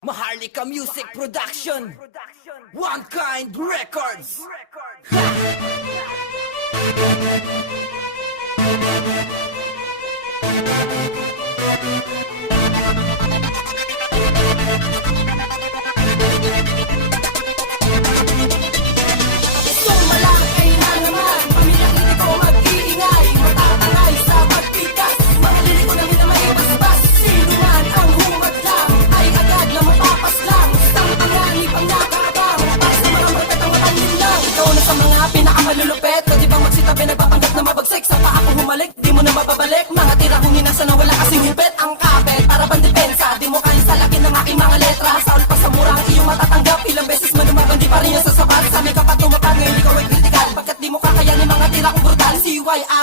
Maharlika Music Production, One Kind Records. Malulupet, pwede bang magsitabi nagpapanggap na mabagsik? Sa pa ako humalik, di mo na mababalik. Mga tira kong hinasa na wala kasing hipit. Ang kapit, para bang depensa, di mo kaya sa laki ng aking mga letra. Saul pa sa mura ang iyong matatanggap. Ilang beses man umaban, di pa rin yung sasapat. Sa may kapat tumapag, ngayon ikaw ay kritikal. Pagkat di mo kakayanin mga tira kong brutal. CYRIA,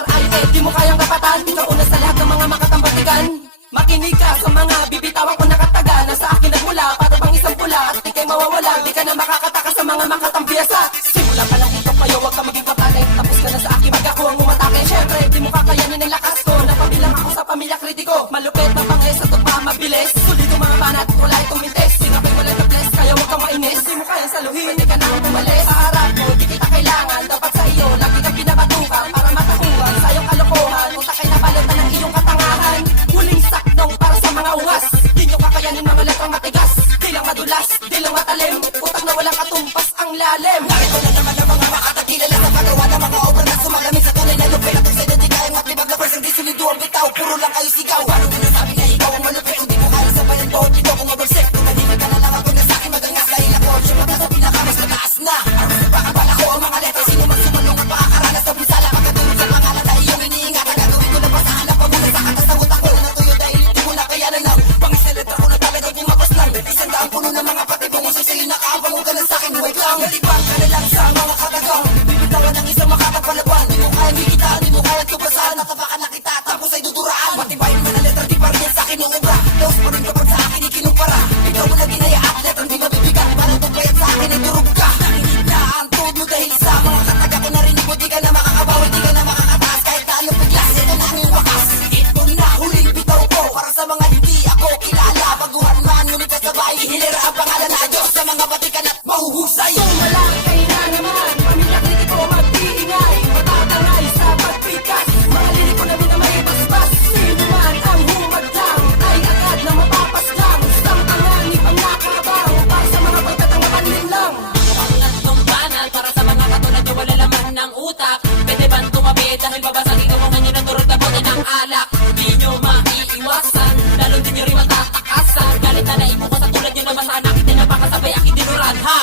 di mo kayang kapatan. Ikaw una sa lahat ng mga makatambatikan. Makinig ka sa mga bibitawan ko nakataga. Nasa akin nagmula, para bang isang pula. At di kayo mawawala, di ka na makakataka sa mga makatampiasa. Simula pa lang ito kayo, wag ka maging patay. Tapos ka na sa akin, mag-ako ang umatake. Syempre, di mo kakayanin ang lakas ko. Napabilang ako sa pamilya kritiko. Malupit na pangis at pa mabilis. Sulit ang mga banat, wala itong mintes. Sinapay wala na bless, kaya wag kang mainis. Di mo kayang saluhin, hindi ka na umalis. Sa harap mo, di kita kailangan. Dapat sa iyo, lagi kang pinabatukan. Para matakuhan sa iyong kalokohan. Kung takay na balot ng iyong katangahan. Huling sakdong para sa mga ungas. Di nyo kakayanin mga letrang matigas. Di lang madulas, di lang matalim. Utak na walang katumpas ang lalim. Narito na naman ang mga makakakilala sa pagawa ng mga obra na sumalamin sa tunay na lupit. At kung sa'yo di kayang matibag na person, di sulido ang bitaw. Puro lang kayo sigaw. Paano mo nasabi na ikaw ang malupit? Kung di mo kaya sabayan bawat ito kung mabagsik. Kung naliman ka na lang ako na sa'kin magangas. Dahil ako ang siyempre sa pinakamas mataas na. Ano sa pakabala ko ang mga letra? Sino man sumalong at makakaranas sa bisala? Pagkatulog sa pangalan na iyong iniingat. Gagawin ko na pa sa anak pag mula sa katas ng utak ko. Natuyo dahil hindi mo na kayanan lang. Pangis na letra ko na talagang pumapos lang. Isang daang puno ng mga patibong uso sa'yo nakaabang mo ka lang sa'kin. Wait lang, nalibang ka na lang sa mga katagang. Bibitawan ng isang makakapalaban. Di mo kaya higitaan, di mo kaya tubasan. Natapakan na kita, tapos ay duduraan. Matibayin mo na letra, di pa rin sa'kin yung obra. Daos pa rin kapag sa akin ikinumpara. Ikaw mo na ginaya at letrang di mabibigat. Para tumpayat sa akin ay durog ka. Nakinig na ang tuhod mo dahil sa mga kataga ko narinig mo. Di ka na makakabawi, di ka na makakataas. Kahit talong biglas, ito na ang iyong wakas. Ito na huling bitaw ko para sa mga hindi ako kilala. Baguhan man, ngunit kasabay, ihilera ang pangalan na Diyos sa mga batikan at mahuhusay. Sumalakay na naman, pamilya kritiko mag-iingay. Matatangay sa pagpikas, mga lirik ko na minamay basbas. Sino man ang humagdang, ay agad na mapapaslang. Sampangan, ipang nakabang, para sa mga pagtatangapan lang. Pangatlong banal para sa mga katulad nyo wala laman ng utak. Pwede bang tumabi dahil babasagin ko kung kanyo ng turot na bote ng alak. Di nyo maiiwasan, lalo din nyo rin matatakasan. Galit na naipo ko sa tulad nyo na masanak. Hindi na pakasabay aking dinuran ha.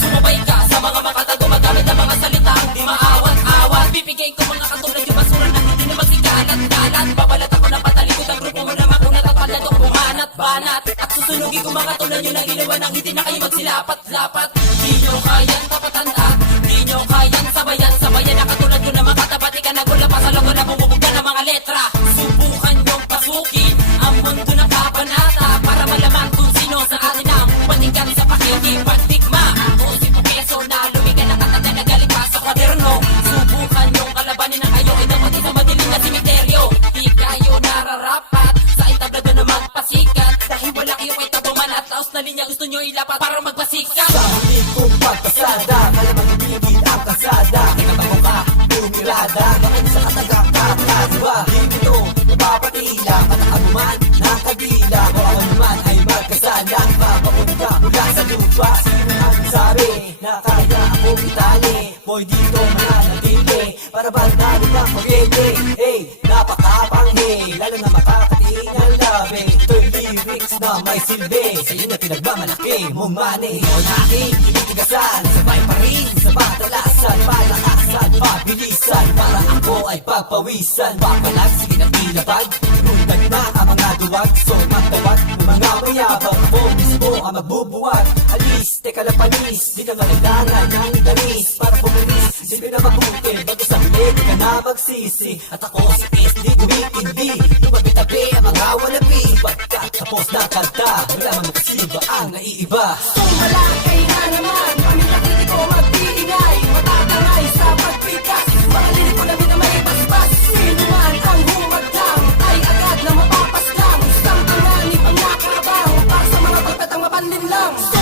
Sumabay ka sa mga makata gumagamit ng mga salitang di maawat-awat. Bibigay ko mga katulad yung basura na hindi na magsigalat-galat. Babalat ako na patalikod ang grupo mo na makunat at palatong bumanat-banat. At susunugin ko mga tulad nyo na ginawa nang hindi na kayo magsilapat-lapat. Di nyo kayang tapatan at di nyo kayang sabayan. Sabayan na katulad nyo na makatabati ka na gula pa sa logo na bumubugda ng mga letra. Subukan nyong pasukin ang mundo ng kabanata para malaman kung sino sa atin ang patikan sa pakikipatigma. Ako si Pupeso na lumigan ng tatanda na galing pa sa kwaderno. Subukan nyong kalabanin na kayo ay dapat isang madilim na simeteryo. Di kayo nararapat sa entablado na magpasikat. Dahil wala kayo kay tabuman at taos na linya gusto nyo ilapat para magpasikat. Sa huli kong pagkasada, malamang ibigin ang kasada. Kinabako ka, bumirada, bakit sa katagakatas ba? Hindi ito, napapatila, katakanuman, nakadila. O ako naman ay magkasala, papapunta mula sa lupa. Sino ang sabi na kaya ako itali? Boy dito mananatili, para ba namin ang pagete? Hey, napakapanghe, lalo na makakatiin ang labi. Ito'y lyrics na may silbi, sa'yo na pinagmamalaki mong mani. O na aking tinitigasan, sabay pa rin sa batalasan. Palakasan, pabilisan, para ako ay pagpawisan. Papalag, sige na ilapag, lundag na ang mga duwag. So matawag ng mga mayabang, ako mismo ang magbubuwag. Alis, teka lang panis, di na kailangan ng damis. Para pumalis, sipin na mabuti, bago sa huli, di ka na magsisi. At ako si SD, tumikindi, tumabitabi ang mga walabi. Pagkat tapos na kanta, wala man magsiba ang naiiba. Sumalakay na naman, pamilya kritiko mag-iingay. Matatangay sa pagpikas, mga lirik ko na minamay basbas. Sino man ang humagdang, ay agad na mapapaslang. Sampangan, ipang nakabang, para sa mga pagtatang mapanlin lang